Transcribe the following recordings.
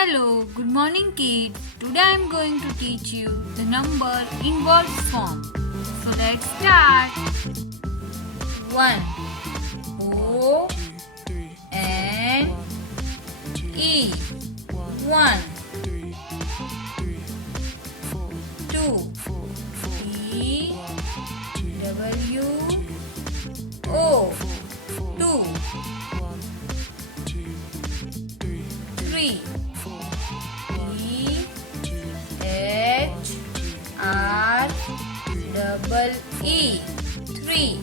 Hello, good morning kids. Today I am going to teach you the number in words form. So let's start. 1 O N E 1 2 E W O 2 3 E 3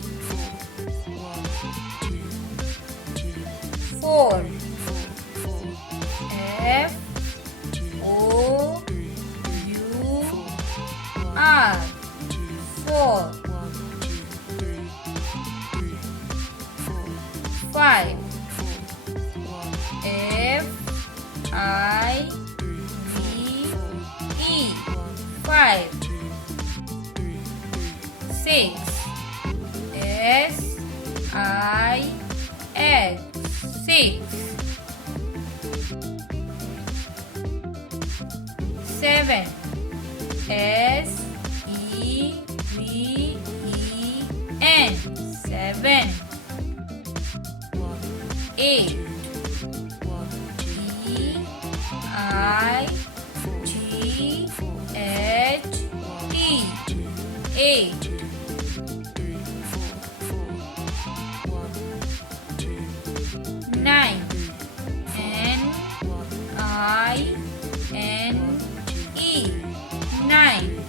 4 F O U R 4 5 F I V E 5 6 S I X 6 7 S E V E N 7 8 E I G H T 8 9 N I N E 9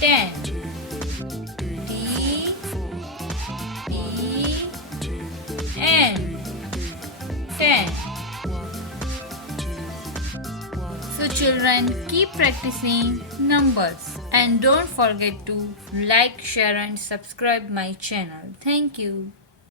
10 D E N 10. So children, keep practicing numbers and don't forget to like, share and subscribe my channel. Thank you.